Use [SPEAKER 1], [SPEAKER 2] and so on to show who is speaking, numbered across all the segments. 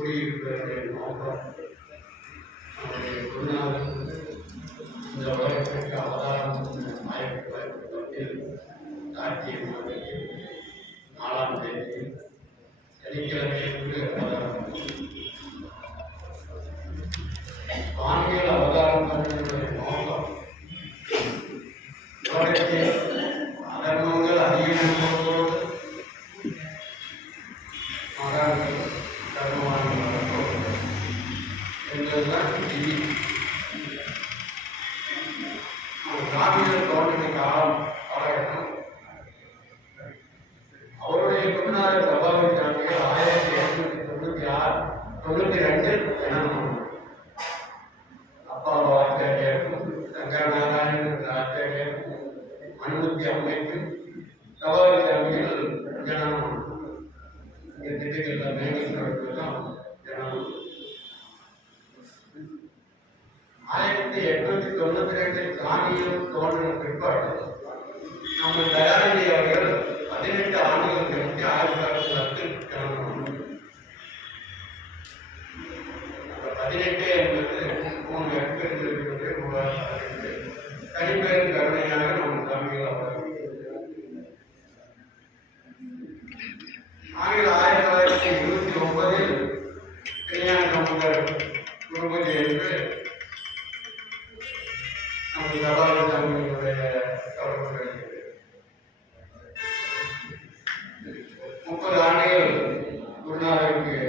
[SPEAKER 1] கூறியிருப்பதனுடைய நோக்கம் நம்முடைய குருநாதன் இந்த உலகத்திற்கு அவதாரம் மாயப்பட்டில் காட்டிய மாதிரி நாலாம் தேதி சனிக்கிழமையிலிருந்து அவதாரம் வானியல் அவதாரம் நோக்கம் உலகத்தில் அமைத்து நவாரி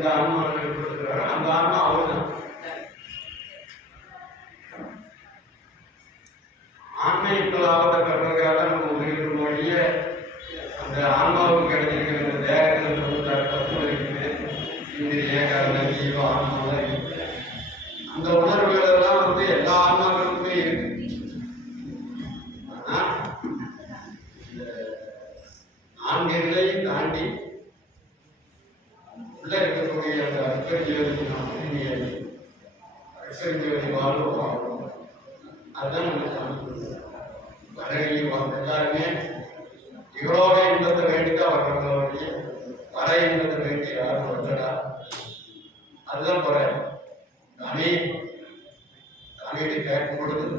[SPEAKER 1] இந்த அனுமான আমি আমি এটি ব্যাট করে দেবো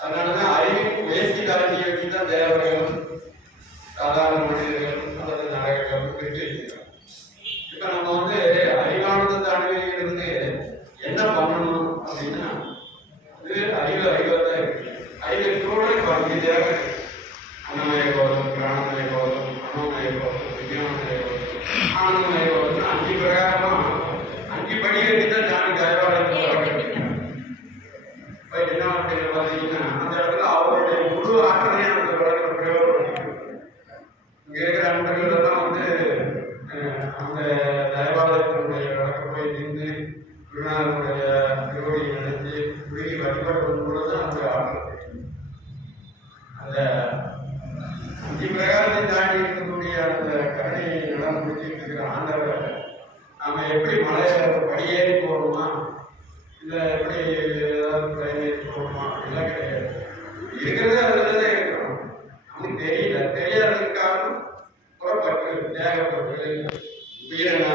[SPEAKER 1] அதனாலதான் அறிவின் முயற்சி காலத்தை வச்சுதான் தயாரிக்கணும் மலை படியேறி போகணுமா இல்லை எப்படி ஏதாவது ட்ரெயின் போகணுமா அப்படிலாம் கிடையாது. இருக்கிறது அதில் தான் இருக்கணும். நமக்கு தெரியல. தெரியாததுக்கு காரணம் புறப்பட்டு தேகப்பட்டு உயிரின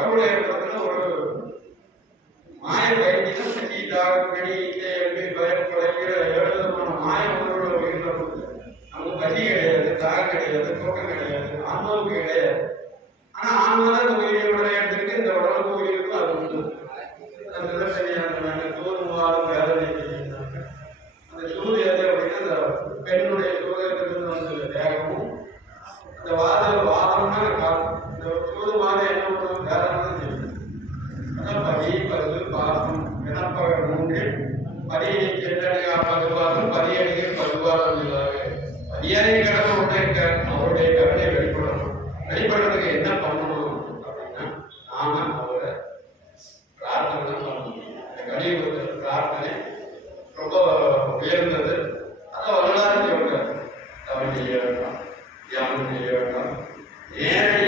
[SPEAKER 1] கடவுளை பிரார்த்தனை ரொம்ப உயர்ந்தது. அந்த வரலாறு சொல்றாரு தவம் செய்ய வேண்டாம் தியானம் செய்ய வேண்டாம் ஏன்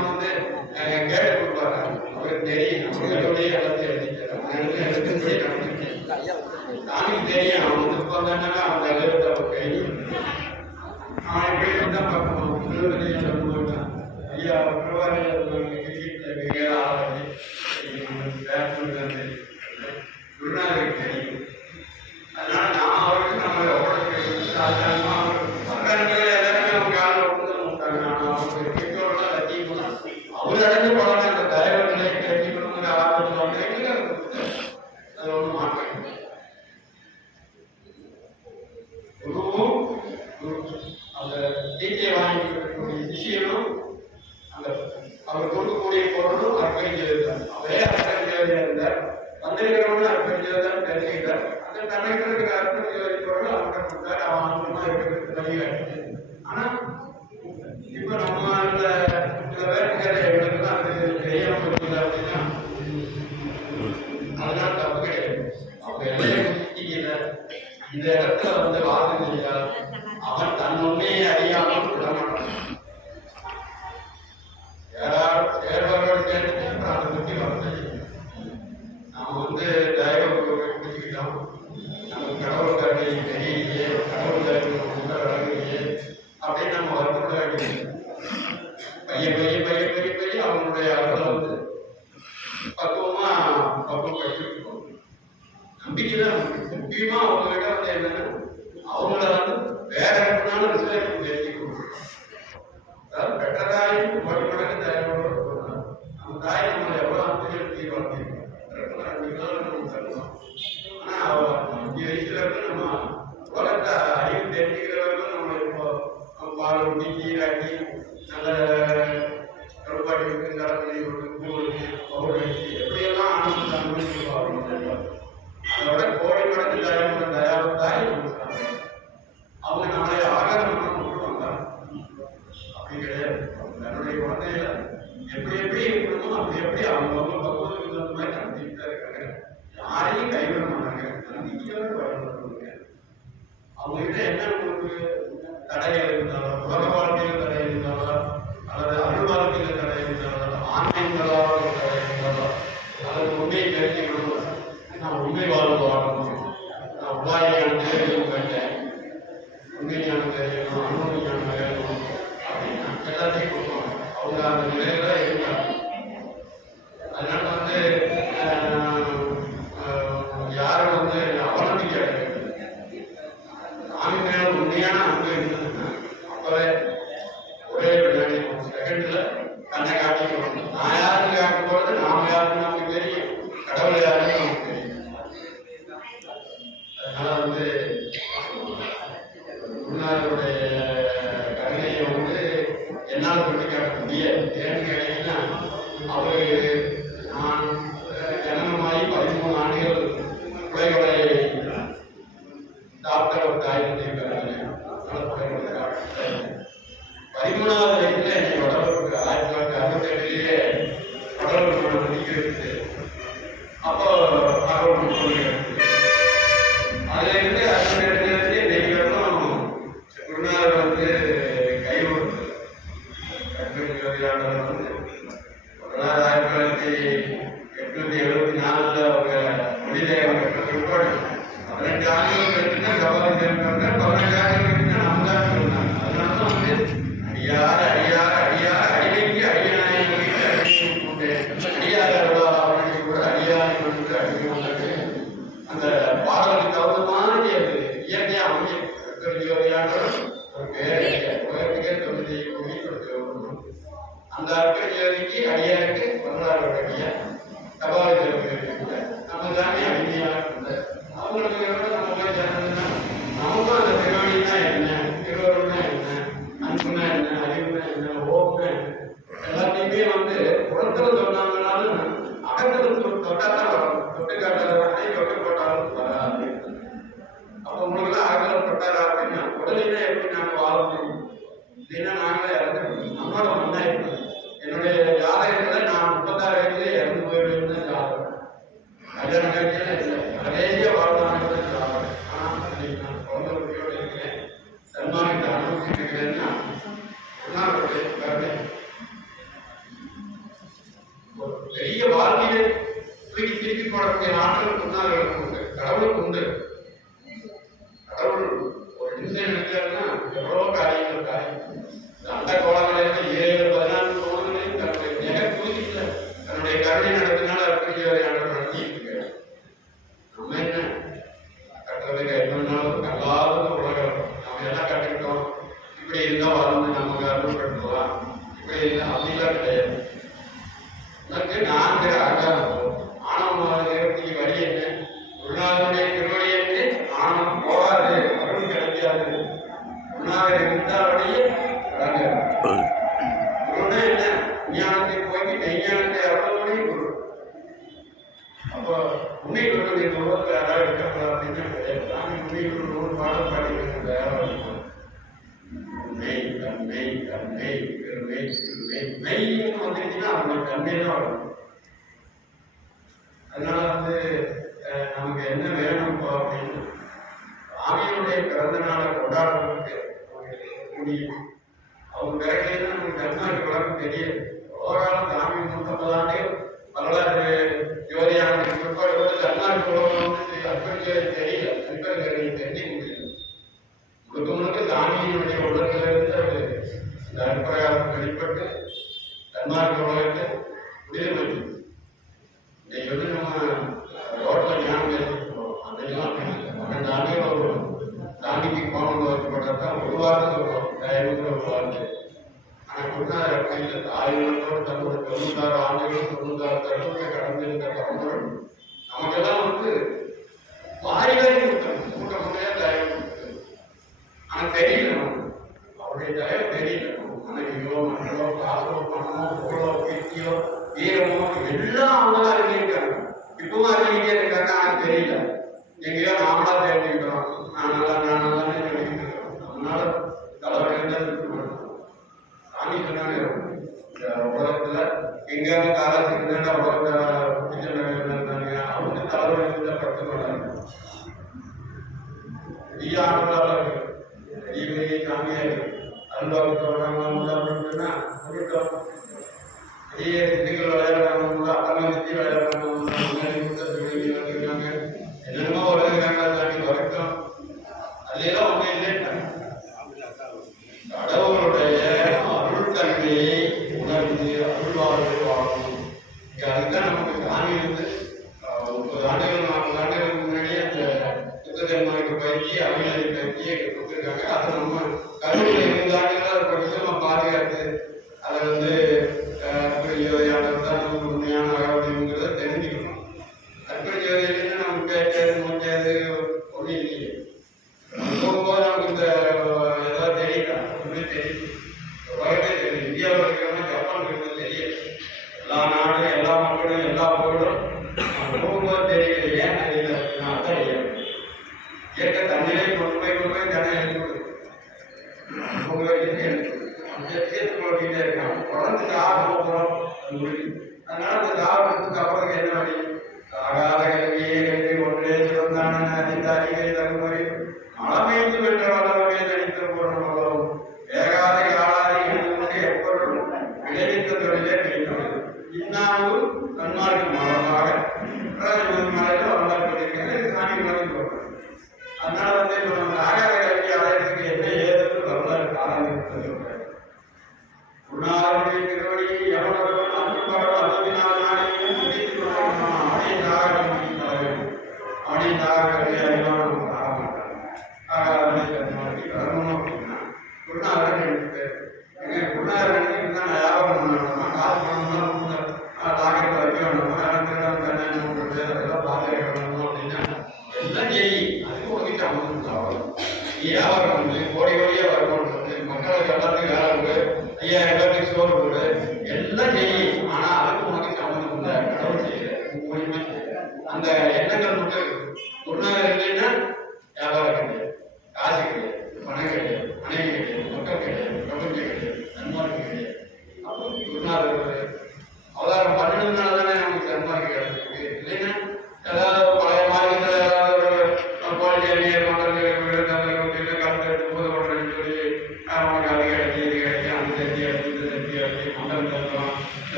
[SPEAKER 1] நான் வந்து தலைவருக்கு அர்ப்பணிக்க வைப்பவர்கள் அவங்க கொடுத்தாரு அவன் ஆர்வமா இருக்கிறது வழியில ஆனா இப்ப நம்ம அந்த சில வேட்டைக்கார இடங்கள்லாம் அது தெரியாம இருக்குது அப்படின்னா அதெல்லாம் தப்பு கிடையாது அவங்க எல்லாம் இந்த இடத்துல வந்து வாத విధానంలో ఉంటారు எந்த என்ன உங்களுக்கு தடையாக இருந்தாலும் உலக வாழ்க்கையில் தடை இருந்தாலும் அல்லது அணு வாழ்க்கையில் தடை இருந்தாலும் ஆன்மீக தடை இருந்தாலும் அல்லது உண்மையை கருதி விடுவோம். நான் உண்மை வாழ்வு வாழணும் நான் உபாயங்கள் தெரியும் கேட்டேன் உண்மை ஞானம் தெரியணும் அனுமதி ஞானம் வேணும் அப்படின்னு எல்லாத்தையும் கொடுக்கணும். அவங்க அந்த நிலையில இருக்காங்க ఆరోపించుకోలేదు అదేంటే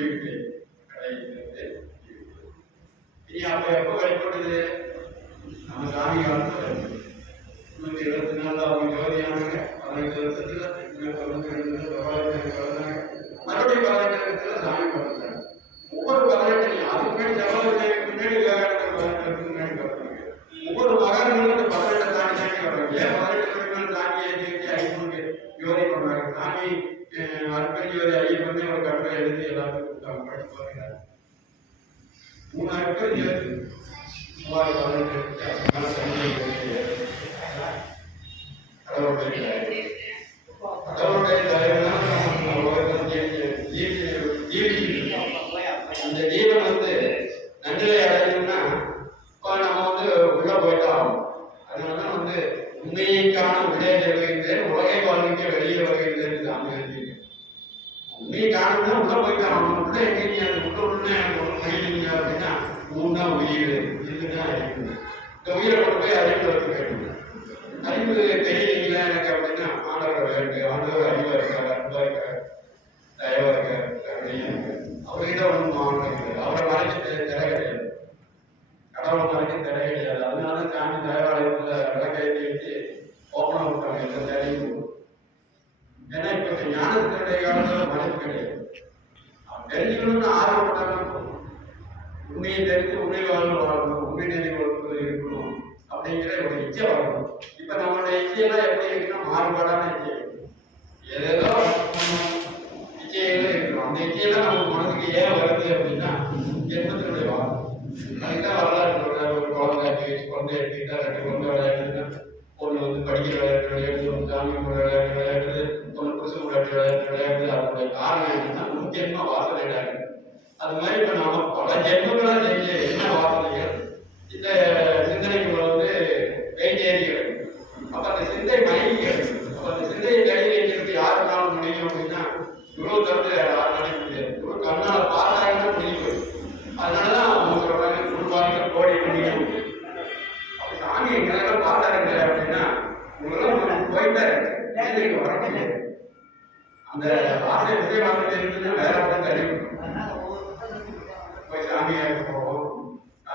[SPEAKER 1] activity Amém. எடுத்து உண்மையில் வாழணும் உண்மையிலே இருக்கணும் அப்படிங்கிற ஒரு இச்சை வரணும் இப்போ நம்மளோட இச்சையெல்லாம் எப்படி இருக்குன்னா மாறுபாடான இச்சை ஏதேதோ இச்சைகள் இருக்கணும். அந்த இச்சையெல்லாம் நம்ம மனதுக்கு ஏன் வருது அப்படின்னா ஜென்மத்தினுடைய வாரம் அதுதான் குழந்தை குழந்தை எடுத்துக்கிட்டா ரெண்டு வந்து படிக்கிற விளையாட்டு சாமி விளையாட்டு விளையாட்டு விளையாட்டு விளையாடுது. அதனுடைய காரணம் என்னன்னா வாசல் விளையாடுது அது மாதிரி நம்ம பல ஜென்மங்களாக சில சிந்தனைகளை வந்து வேண்டியது அப்ப அந்த சிந்தை மயங்கிகள் அப்ப அந்த சிந்தையை கழிவு வைக்கிறது யாருனாலும் முடியும் அப்படின்னா குரு தவிர யாரும் அடைய முடியாது. குரு கண்ணால் பார்த்தாங்கன்னா முடியும். அதனாலதான் அவங்க சொல்றாங்க குருவாங்க கோடி முடியும் அப்ப சாமி எங்களை பார்த்தாருங்க அப்படின்னா உங்களும் போயிட்டாரு. வர முடியாது அந்த ஆசை விஷயமாக வேற ஒருத்தர் தெரியும் போய் சாமியாக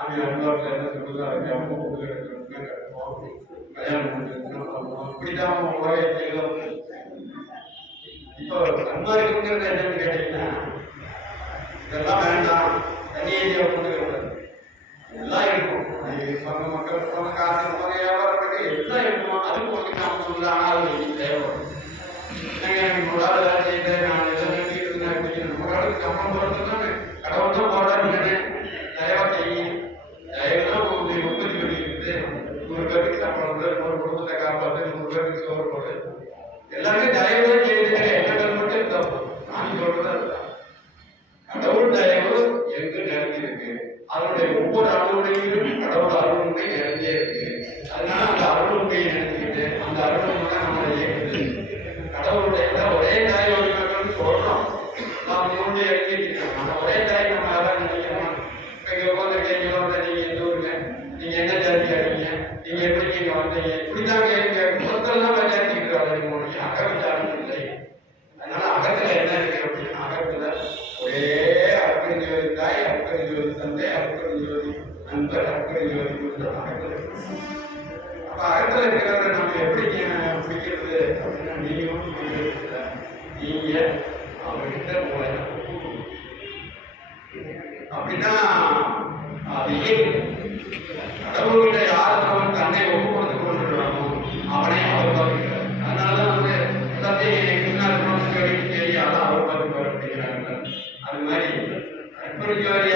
[SPEAKER 1] మీ అందుబాటులో తిరుగుతా பிரயாணம் ஒரே இப்போ சம்பாதிக்க முடியறது என்னன்னு கேட்டீங்கன்னா இதெல்லாம் வேண்டாம் தனியாக கொடுக்கிறது எல்லாம் இருக்கும் சொந்த மக்கள் சொந்த காசு சொந்த வியாபாரத்துக்கு எல்லாம் இருக்கும் அது கொஞ்சம் நாம சொல்ல ஆனாலும் தேவைப்படும் எனக்கு ஒரு ஆள் வேலை செய்யல நான் எல்லாம் நினைக்கிட்டு இருந்தேன் நம்ம கடவுளுக்கு சம்பளம் போடுறது கடவுள் தான் போட superior